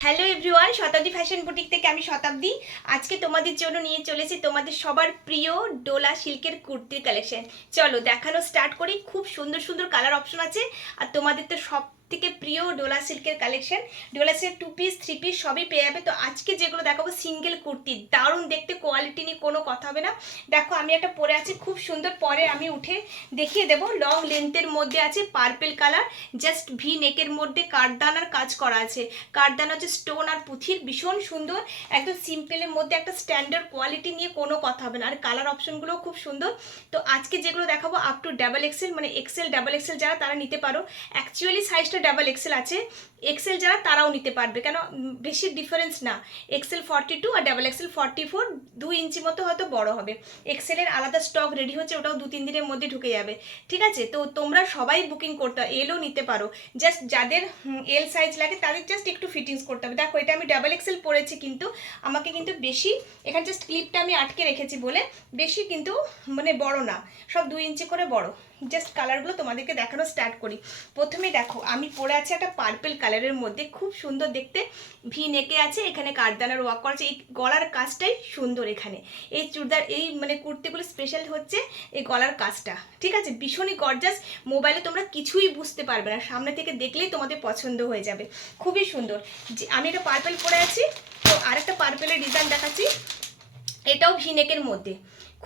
Hello everyone, শতাব্দী fashion boutique থেকে আমি শতাব্দী। আজকে তোমাদের জন্য নিয়ে চলেছি তোমাদের সবার প্রিয় ডোলা সিল্কের কুর্তির কালেকশন। চলো দেখানো স্টার্ট করি। খুব সুন্দর সুন্দর কালার অপশন আছে, আর তোমাদের তো সব থেকে প্রিয় ডোলা সিল্কের collection. Dola silk 2 piece 3 piece সবই পেয়ে যাবে। তো আজকে যেগুলো দেখাবো সিঙ্গেল কুর্তি, দারুণ দেখতে, কোয়ালিটি নিয়ে কোনো কথা হবে না। দেখো আমি একটা পরে আছি, খুব সুন্দর, পরে আমি উঠে দেখিয়ে দেবো। লং লেন্থের মধ্যে আছে, পার্পেল কালার, জাস্ট ভি নেকের মধ্যে কাঠদানার কাজ করা আছে। কাঠদানা হচ্ছে স্টোন আর পুঁথির, ভীষণ সুন্দর, একদম সিম্পলের মধ্যে একটা স্ট্যান্ডার্ড কোয়ালিটি নিয়ে কোনো কথা হবে না। আর কালার অপশনগুলোও খুব সুন্দর। তো আজকে যেগুলো দেখাবো আপ টু ডাবল এক্সেল, মানে এক্সেল ডাবল এক্সেল যারা তারা নিতে পারো। অ্যাকচুয়ালি সাইজটা ডাবল এক্সেল আছে, এক্সেল যারা তারাও নিতে পারবে, কেন বেশি ডিফারেন্স না। এক্সেল 42 আর ডাবল এক্সেল 44, 2 ইঞ্চি মতো হয়তো বড় হবে। এক্সেলের আলাদা স্টক রেডি হচ্ছে, ওটাও 2-3 দিনের মধ্যে ঢুকে যাবে। ঠিক আছে, তো তোমরা সবাই বুকিং করতে, এলও নিতে পারো। জাস্ট যাদের এল সাইজ লাগে তাদের জাস্ট একটু ফিটিংস করতে হবে। দেখো এটা আমি ডাবল এক্সেল পরেছি, কিন্তু আমাকে কিন্তু বেশি, এখানে জাস্ট ক্লিপটা আমি আটকে রেখেছি বলে বেশি কিন্তু মানে বড় না, সব 2 ইঞ্চি করে বড়। জাস্ট কালারগুলো তোমাদেরকে দেখানো স্টার্ট করি। প্রথমে দেখো আমি পরে আছি একটা পার্পেল কালারের মধ্যে, খুব সুন্দর দেখতে, ভি নেকে আছে, এখানে কাঠদানার ওয়ার্ক করা আছে। এই গলার কাজটাই সুন্দর এখানে। এই চুড়দার, এই মানে কুর্তিগুলো স্পেশাল হচ্ছে এই গলার কাজটা। ঠিক আছে, ভীষণই গর্জাস। মোবাইলে তোমরা কিছুই বুঝতে পারবে না, সামনে থেকে দেখলেই তোমাদের পছন্দ হয়ে যাবে, খুবই সুন্দর। যে আমি এটা পার্পেল পরে আছি, তো আরেকটা পার্পেলের ডিজাইন দেখাচ্ছি, এটাও ভিনেকের মধ্যে,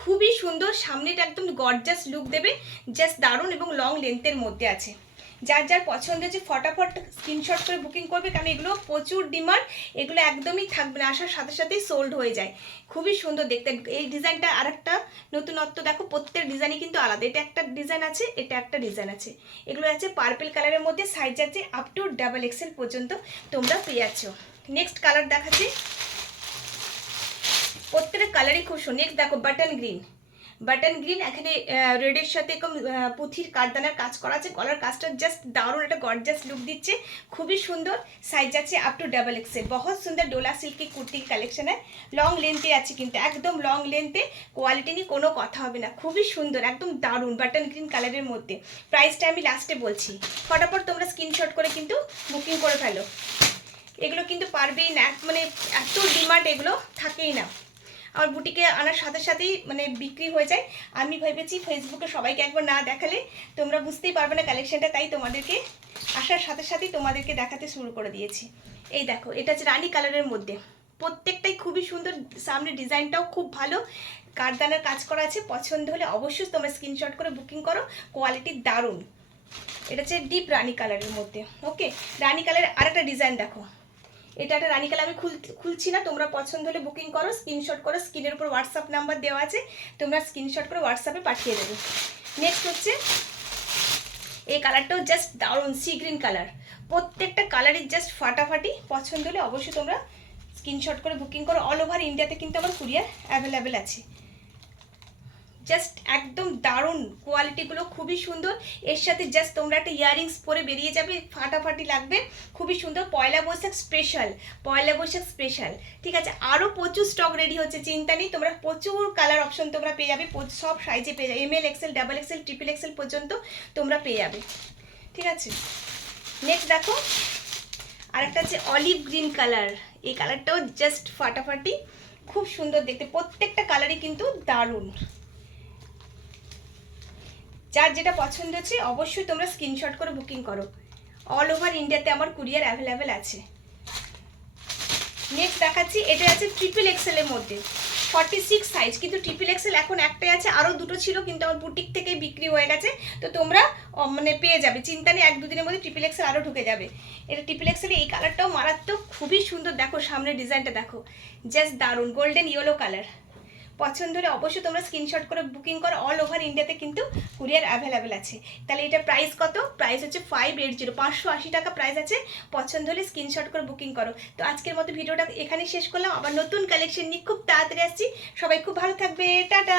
খুবই সুন্দর। সামনেটা একদম গর্জাস লুক দেবে, জাস্ট দারুণ, এবং লং লেন্থের মধ্যে আছে। যার যার পছন্দ হচ্ছে ফটাফট স্ক্রিনশট করে বুকিং করবে, কারণ এগুলো প্রচুর ডিমান্ড, এগুলো একদমই থাকবে না, আসার সাথে সাথেই সোল্ড হয়ে যায়। খুবই সুন্দর দেখতে। এই ডিজাইনটা আরেকটা নতুনত্ব, দেখো প্রত্যেক ডিজাইনই কিন্তু আলাদা। এটা একটা ডিজাইন আছে, এটা একটা ডিজাইন আছে। এগুলো আছে পার্পেল কালারের মধ্যে, সাইজ আছে আপ টু ডাবল এক্সেল পর্যন্ত তোমরা পেয়ে যাচ্ছ। নেক্সট কালার দেখাচ্ছি, প্রত্যেকটা কালারই খুব সুন্দর। নেক্সট দেখো বাটন গ্রিন, বাটন গ্রিন, এখানে রেডের সাথে এরকম পুঁথির কাঠদানার কাজ করা আছে। গলার কাজটা জাস্ট দারুণ, একটা গর্জাস লুক দিচ্ছে, খুবই সুন্দর। সাইজ আছে আপ টু ডাবল এক্সেল। বহুত সুন্দর ডোলা সিল্কি কুর্তি কালেকশন है। লং লেন্থে আছে, কিন্তু একদম লং লেন্থে, কোয়ালিটি নিয়ে কোনো কথা হবে না, খুবই সুন্দর, একদম দারুণ বাটন গ্রিন কালারের মধ্যে। প্রাইসটা আমি লাস্টে বলছি, ফটাফট তোমরা স্ক্রিনশট করে কিন্তু বুকিং করে ফেলো। এগুলো কিন্তু পারবেই না, মানে এত ডিমান্ড, এগুলো থাকেই না। আমার বুটিকে আনার সাথে সাথেই মানে বিক্রি হয়ে যায়। আমি ভেবেছি ফেসবুকে সবাইকে একবার না দেখালে তোমরা বুঝতেই পারবে না কালেকশনটা, তাই তোমাদেরকে আসার সাথে সাথেই তোমাদেরকে দেখাতে শুরু করে দিয়েছি। এই দেখো এটা হচ্ছে রানী কালারের মধ্যে, প্রত্যেকটাই খুবই সুন্দর। সামনে ডিজাইনটাও খুব ভালো, কাঠদানার কাজ করা আছে। পছন্দ হলে অবশ্যই তোমরা স্ক্রিনশট করে বুকিং করো, কোয়ালিটি দারুণ। এটা হচ্ছে ডিপ রানী কালারের মধ্যে। ওকে, রানী কালারের আরেকটা ডিজাইন দেখো, এটা একটা রানী কালার, আমি খুলছি না, তোমরা পছন্দ হলে বুকিং করো, স্ক্রিনশট করো, স্ক্রিনের উপর হোয়াটসঅ্যাপ নাম্বার দেওয়া আছে, তোমরা স্ক্রিনশট করে হোয়াটসঅ্যাপে পাঠিয়ে দেবে। নেক্সট হচ্ছে এই কালারটাও জাস্ট দারুণ, সি গ্রিন কালার। প্রত্যেকটা কালারই জাস্ট ফাটাফাটি। পছন্দ হলে অবশ্যই তোমরা স্ক্রিনশট করে বুকিং করো। অল ওভার ইন্ডিয়াতে কিন্তু আমার কুরিয়ার অ্যাভেলেবেল আছে। জাস্ট একদম দারুণ, কোয়ালিটিগুলো খুবই সুন্দর। এর সাথে জাস্ট তোমরা একটা ইয়াররিংস পরে বেরিয়ে যাবে, ফাটাফাটি লাগবে, খুবই সুন্দর। পয়লা বৈশাখ স্পেশাল, পয়লা বৈশাখ স্পেশাল। ঠিক আছে, আরও প্রচুর স্টক রেডি হচ্ছে, চিন্তা নেই। তোমরা প্রচুর কালার অপশন তোমরা পেয়ে যাবে, সব সাইজে পেয়ে যাবে, ML XL double XL triple Excel পর্যন্ত তোমরা পেয়ে যাবে। ঠিক আছে, নেক্সট দেখো আরেকটা আছে অলিভ গ্রিন কালার। এই কালারটাও জাস্ট ফাটাফাটি, খুব সুন্দর দেখতে। প্রত্যেকটা কালারই কিন্তু দারুণ। যার যেটা পছন্দ হচ্ছে অবশ্যই তোমরা স্ক্রিনশট করে বুকিং করো। অল ওভার ইন্ডিয়াতে আমার কুরিয়ার অ্যাভেলেবেল আছে। নেক্সট দেখাচ্ছি, এটা আছে ট্রিপল এক্সেলের মধ্যে, 46 সাইজ, কিন্তু ট্রিপল এক্সেল এখন একটাই আছে, আরও দুটো ছিল কিন্তু আমার বুটিক থেকে বিক্রি হয়ে গেছে। তো তোমরা মানে পেয়ে যাবে, চিন্তা নেই, 1-2 দিনের মধ্যে ট্রিপল এক্সেল আরও ঢুকে যাবে। এটা ট্রিপল এক্সেলে এই কালারটাও মারাত্মক, খুবই সুন্দর। দেখো সামনের ডিজাইনটা দেখো, জাস্ট দারুণ, গোল্ডেন ইয়েলো কালার। পছন্দ হলে অবশ্যই তোমরা স্ক্রিনশট করে বুকিং করো। অল ওভার ইন্ডিয়াতে কিন্তু কুরিয়ার অ্যাভেলেবেল আছে। তাহলে এটা প্রাইস কত? প্রাইস হচ্ছে 580, 580 টাকা প্রাইস আছে। পছন্দ হলে স্ক্রিনশট করে বুকিং করো। তো আজকের মতো ভিডিওটা এখানেই শেষ করলাম, আবার নতুন কালেকশন নিয়ে খুব তাড়াতাড়ি আসছি। সবাই খুব ভালো থাকবে, টাটা।